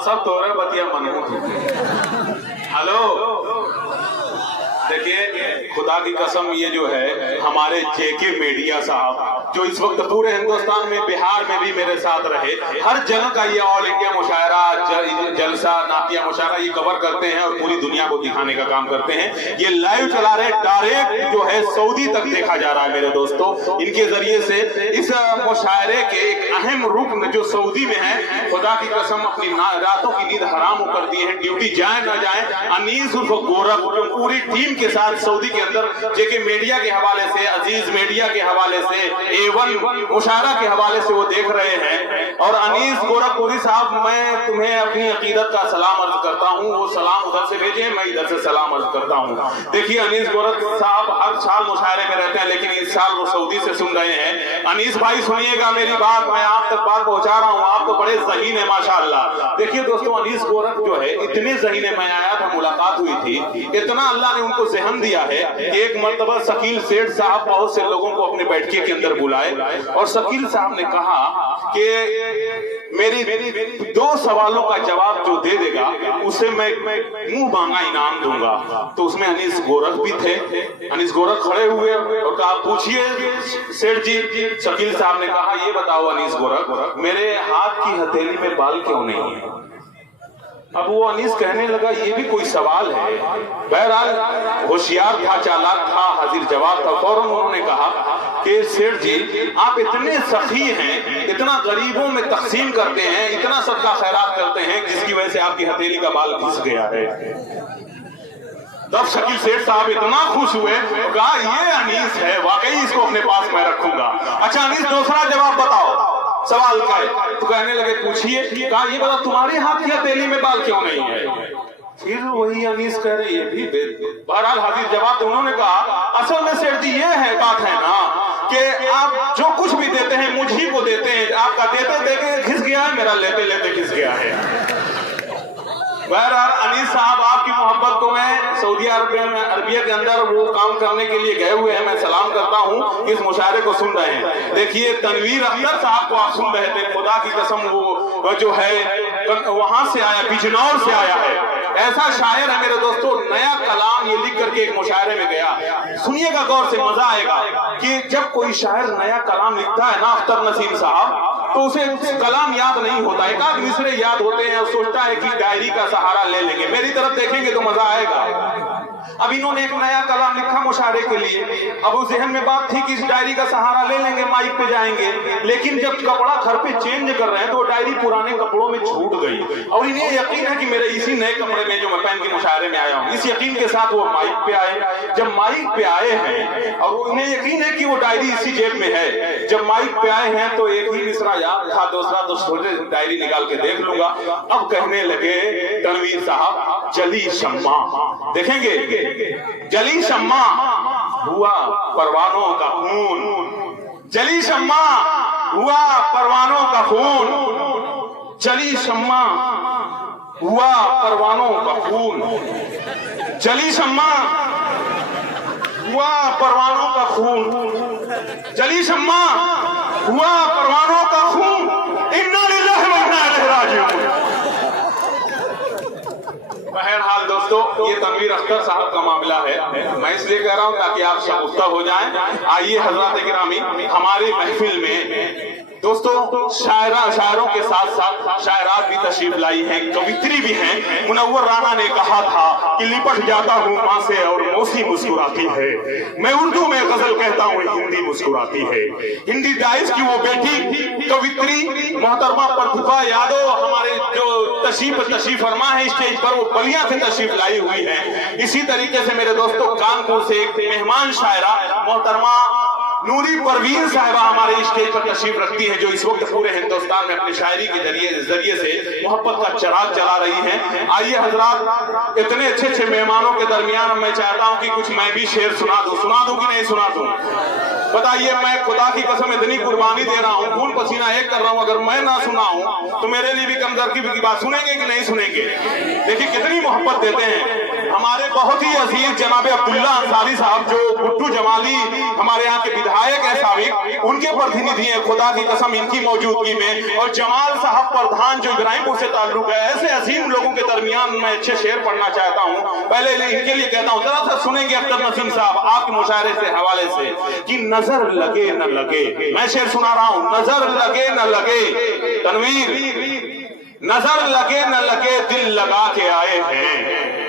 सब तोरे बतिया मनहूस। हेलो, देखिए खुदा की कसम, ये जो है हमारे जेके मीडिया साहब जो इस वक्त पूरे हिंदुस्तान में, बिहार में भी मेरे साथ रहे, हर जगह का ये ऑल इंडिया मुशायरा, जलसा, नातिया मुशायरा ये कवर करते हैं और पूरी दुनिया को दिखाने का काम करते हैं। ये लाइव चला रहे, डायरेक्ट जो है सऊदी तक देखा जा रहा है मेरे दोस्तों। इनके जरिए से इस मुशायरे के एक अहम रुकन जो सऊदी में है, खुदा की कसम अपनी रातों की नींद हराम कर दी है, ड्यूटी जाए ना जाए, अनीस उर्फ गोरख जो पूरी टीम के साथ सऊदी के अंदर जेके मीडिया के हवाले से, अजीज मीडिया के हवाले से, A1 मुशायरा के हवाले से वो देख रहे हैं। और अनीस गोरखपुरी साहब, मैं तुम्हें अपनी अकीदत का सलाम अर्ज करता हूँ, वो सलाम उधर से भेजे, मैं इधर से सलाम अर्ज करता हूँ। देखिए अनीस गोरख साहब हर साल मुशायरे में रहते हैं, लेकिन इस साल वो सऊदी से सुन रहे हैं। अनीस भाई सुनिएगा मेरी बात, मैं आप तक बात पहुंचा रहा हूँ, आप तो बड़े ज़हीन है माशाअल्लाह। देखिए दोस्तों, अनीस गोरख जो है इतने ज़हीन है, मैं आया था, मुलाकात हुई थी, इतना अल्लाह ने उनको ज़हन दिया है कि एक मर्तबा शकील सेठ साहब बहुत से लोगों को अपने बैठके के अंदर बुलाए और शकील साहब ने कहा कि मेरी 2 सवालों का जवाब जो दे देगा उसे मैं मुंह मांगा इनाम दूंगा। तो उसमें अनीस गोरख भी थे। अनीस गोरख खड़े हुए और कहा, पूछिए सेठ जी। शकील साहब ने कहा, ये बताओ अनीस गोरख, मेरे हाथ की हथेली में बाल क्यों नहीं है? अब वो अनीस कहने लगा, ये भी कोई सवाल है? बहरहाल होशियार था, चालाक था, हाजिर जवाब था। फौरन उन्होंने कहा कि सेठ जी आप इतने सखी हैं, इतना गरीबों में तकसीम करते हैं, इतना सदका खैरात करते हैं, जिसकी वजह से आपकी हथेली का बाल घिस गया है। तब शकील सेठ साहब इतना खुश हुए, कहा ये अनीस है, वाकई इसको अपने पास मैं रखूंगा। अच्छा अनीस, दूसरा जवाब बताओ, सवाल का है। तो कहने लगे, पूछिए। कहा, ये बताओ तुम्हारे हाथ की हथेली में बाल क्यों नहीं है? फिर वही अनीस कह रहे, ये भी बहरहाल हाजिर जवाब। तो उन्होंने कहा, असल में सेठ जी ये है, बात है ना कि आप जो कुछ भी देते हैं मुझी को देते हैं, आपका देते देते घिस गया है, मेरा लेते लेते घिस गया है। बहरहाल अनीस साहब आपकी मोहब्बत को मैं सऊदी अरबिया के अंदर वो काम करने के लिए गए हुए हैं, मैं सलाम करता हूँ, इस मुशायरे को सुन रहे हैं। देखिए तनवीर अख्तर साहब को आप सुन रहे थे, खुदा की कसम वो जो है वहां से आया, बिजनौर से आया है, ऐसा शायर है मेरे दोस्तों, नया कलाम ये लिख करके एक मुशायरे में गया। सुनिएगा गौर से, मजा आएगा कि जब कोई शायर नया कलाम लिखता है ना अख्तर नसीम साहब, तो उसे कलाम याद नहीं होता, एक आध मिसरे याद होते हैं और सोचता है कि डायरी का सहारा ले लेंगे। मेरी तरफ देखेंगे तो मजा आएगा। अब इन्होंने एक नया कलाम लिखा मुशायरे के लिए। अब उस जहन में बात थी कि इस डायरी का सहारा ले लेंगे, माइक पे जाएंगे, लेकिन जब कपड़ा घर पे चेंज कर रहे हैं तो वो डायरी पुराने कपड़ों में छूट गई और इन्हें यकीन है कि मेरे इसी नए कपड़े में जो मैं पहन के मुशायरे में आया हूँ, इस यकीन के साथ वो माइक पे आए। जब माइक पे आए हैं और उन्हें यकीन है कि वो डायरी इसी जेब में है, जब माइक पे आए हैं तो एक ही मिसरा याद था, दूसरा तो सोचे डायरी निकाल के देख लूंगा। अब कहने लगे तनवीर साहब, जली शम्मा, देखेंगे जली शम्मा हुआ परवानों का खून, जली शम्मा हुआ परवानों का खून, जली शम्मा हुआ परवानों का खून, जली शम्मा हुआ परवानों का खून, जली शम्मा हुआ परवानों का खून, इन्ना लिल्लाहि व इन्ना इलैहि राजिऊन। बहरहाल दोस्तों, ये तनवीर अख्तर साहब का मामला है, मैं इसलिए कह रहा हूं ताकि आप शगुफ्ता हो जाएं। आइए हजरात गिरामी, हमारी महफिल में दोस्तों शायरों के साथ साथ शायरात भी तशरीफ लाई हैं, कवित्री भी हैं। मुनव्वर राना ने कहा था कि लिपट जाता हूँ माँ से और मौसी मुस्कुराती है, मैं उर्दू में गजल कहता हूँ हिंदी मुस्कुराती है। हिंदी दाइश की वो बेटी कवित्री मोहतरमा प्रतिभा यादव हमारे जो तशरीफ फरमा है स्टेज पर, वो बलिया से तशरीफ लाई हुई है। इसी तरीके से मेरे दोस्तों कानपुर से एक मेहमान शायरा मोहतरमा नूरी परवीन साहिबा हमारे स्टेज पर तशरीफ रखती है, जो इस वक्त पूरे हिंदुस्तान में अपनी शायरी के जरिए से मोहब्बत का चिराग जला रही हैं। आइए हजरात, इतने अच्छे अच्छे मेहमानों के दरमियान मैं चाहता हूं कि कुछ मैं भी शेर सुना दूं कि नहीं सुना दूं? बताइए, मैं खुदा की कसम इतनी कुर्बानी दे रहा हूँ, खून पसीना एक कर रहा हूँ, अगर मैं ना सुनाऊं तो मेरे लिए भी कमदर्दी की बात सुनेंगे कि नहीं सुनेंगे? देखिए कितनी मोहब्बत देते हैं। ہمارے بہت ہی عزیز جناب عبداللہ انصاری صاحب جو گڈو جمالی ہمارے یہاں کے ودھایک ہیں سابق، ان کے پرتیندھی ہیں، خدا کی قسم ان کی موجودگی میں، اور جمال صاحب پردھان جو ابراہیم پور سے تعلق ہے، ایسے عظیم لوگوں کے درمیان میں اچھے شعر پڑھنا چاہتا ہوں۔ پہلے ان کے لیے کہتا ہوں، ذرا سا سنیں گے اختر نسیم صاحب آپ کے مشاعرے سے حوالے سے کہ نظر لگے نہ لگے، میں شعر سنا رہا ہوں، نظر لگے نہ لگے، تنویر، نظر لگے نہ لگے دل لگا کے آئے ہیں،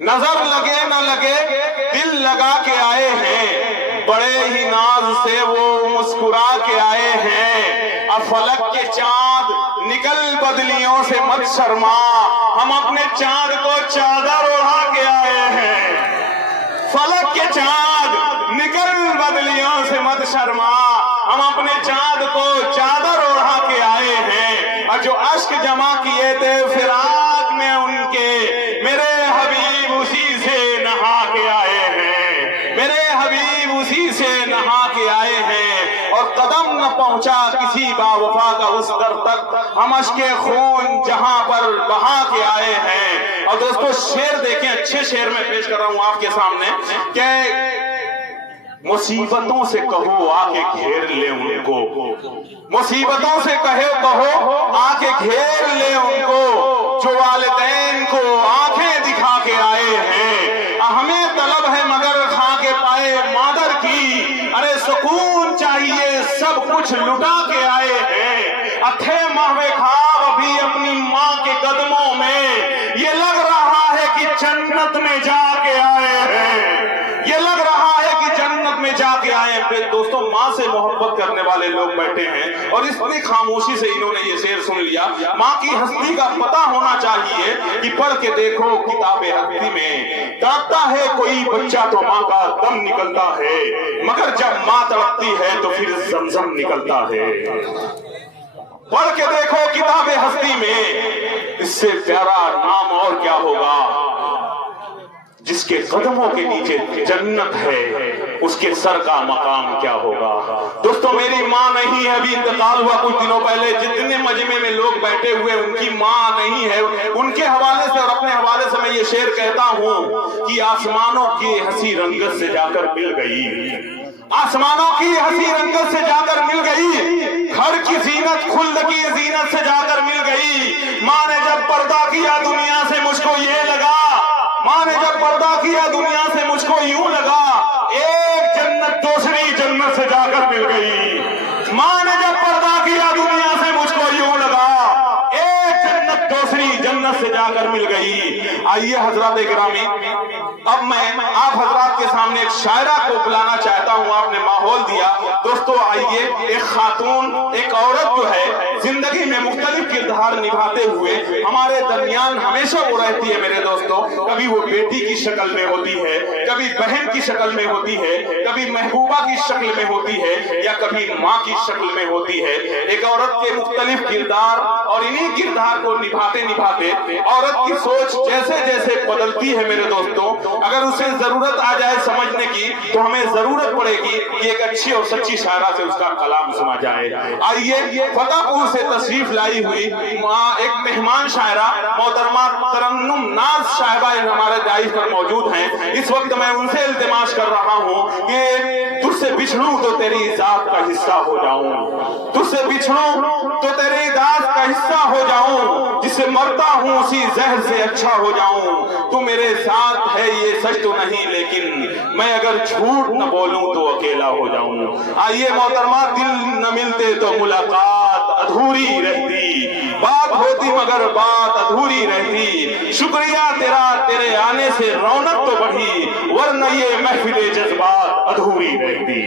نظر لگے نہ لگے دل لگا کے آئے ہیں، بڑے ہی ناز سے وہ مسکرا کے آئے ہیں، اب فلک کے چاند نکل بدلیوں سے مت شرما، ہم اپنے چاند کو چادر اڑا کے آئے ہیں، فلک کے چاند نکل بدلیوں سے مت شرما، ہم اپنے چاند کو چادر اڑا کے آئے ہیں، اور جو اشک جمع کیے تھے فراق میں ان کے، میرے حبیب اسی سے نہا کے آئے ہیں، میرے حبیب اسی سے نہا کے آئے ہیں، اور قدم نہ پہنچا کسی با وفا کا اس در تک، ہم اشک خون جہاں پر بہا کے آئے ہیں۔ اور دوستو شعر دیکھیں، اچھے شعر میں پیش کر رہا ہوں آپ کے سامنے کہ مصیبتوں سے کہو آ کے گھیر لے ان کو، مصیبتوں سے کہو آ کے گھیر لے ان کو، جو والدین کو آنکھیں دکھا کے آئے ہیں، ہمیں طلب ہے مگر کھا کے پائے مادر کی، ارے سکون چاہیے سب کچھ لٹا کے آئے ہیں، اتھے مہوے خواب ابھی اپنی ماں کے قدموں میں، یہ لگ رہا ہے کہ جنت میں جا کے آئے ہیں، یہ لگ رہا ہے کہ جنت میں جا کے آئے ہیں۔ دوستوں ماں سے محبت کرنے والے لوگ بیٹھے ہیں اور اتنی خاموشی سے انہوں نے یہ شعر سن لیا، ماں کی ہستی کا پتہ ہونا چاہیے کہ پڑھ کے دیکھو کتاب ہستی میں، کانپتا ہے کوئی بچہ تو ماں کا دم نکلتا ہے، مگر جب ماں تڑپتی ہے تو پھر زمزم نکلتا ہے۔ پڑھ کے دیکھو کتاب ہستی میں، اس سے پیارا نام اور کیا ہوگا، جس کے قدموں کے نیچے جنت ہے اس کے سر کا مقام کیا ہوگا۔ دوستو میری ماں نہیں ہے، ابھی انتقال ہوا کچھ دنوں پہلے، جتنے مجمع میں لوگ بیٹھے ہوئے ان کی ماں نہیں ہے، ان کے حوالے سے اور اپنے حوالے سے میں یہ شعر کہتا ہوں کہ آسمانوں کی ہنسی رنگت سے جا کر مل گئی، آسمانوں کی ہنسی رنگت سے جا کر مل گئی، گھر کی زینت خلد کی زینت سے جا کر مل گئی، ماں نے جب پردہ کیا دنیا سے مجھ کو یہ لگا، ماں نے جب پردہ کیا دنیا سے مجھ کو یوں لگا، ایک جنت دوسری جنت سے جا کر مل گئی، ماں نے جب پردہ کیا دنیا سے مجھ کو یوں لگا، ایک جنت دوسری جنت سے جا کر مل گئی۔ آئیے حضرات گرامی، اب میں آپ حضرات کے سامنے ایک شاعرہ کو بلانا چاہتا ہوں، آپ نے ماحول دیا۔ دوستو آئیے، ایک خاتون، ایک عورت جو ہے زندگی میں مختلف کردار نبھاتے ہوئے ہمارے درمیان ہمیشہ وہ رہتی ہے میرے دوستو، کبھی وہ بیٹی کی شکل میں ہوتی ہے، کبھی بہن کی شکل میں ہوتی ہے، کبھی محبوبہ کی شکل میں ہوتی ہے، یا کبھی ماں کی شکل میں ہوتی ہے۔ ایک عورت کے مختلف کردار اور انہی کردار کو نبھاتے نبھاتے عورت کی سوچ جیسے جیسے بدلتی ہے میرے دوستوں، اگر اسے ضرورت آ جائے سمجھنے کی تو ہمیں ضرورت پڑے گی کہ ایک اچھی اور سچی شاعرہ سے اس کا کلام سنا جائے۔ آئیے فتح پور سے تشریف لائی ہوئی ایک مہمان شاعرہ محترمہ ترنم ناز صاحبہ ہمارے دائش پر موجود ہیں، اس وقت میں ان سے التماس کر رہا ہوں کہ تجھ سے بچھڑوں تو تیری ذات کا حصہ ہو جاؤں، تجھ سے بچھڑوں تو تیری ذات کا حصہ ہو جاؤں، جس سے مرتا ہوں اسی زہر سے اچھا ہو جاؤں، تو میرے ساتھ ہے یہ سچ تو نہیں لیکن میں اگر جھوٹ نہ بولوں تو اکیلا ہو جاؤں۔ آئیے محترمہ، دل نہ ملتے تو ملاقات ادھوری رہتی، بات ہوتی مگر بات ادھوری رہتی، شکریہ تیرا تیرے آنے سے رونق تو بڑھی، ورنہ یہ محفل جذبات ادھوری رہتی۔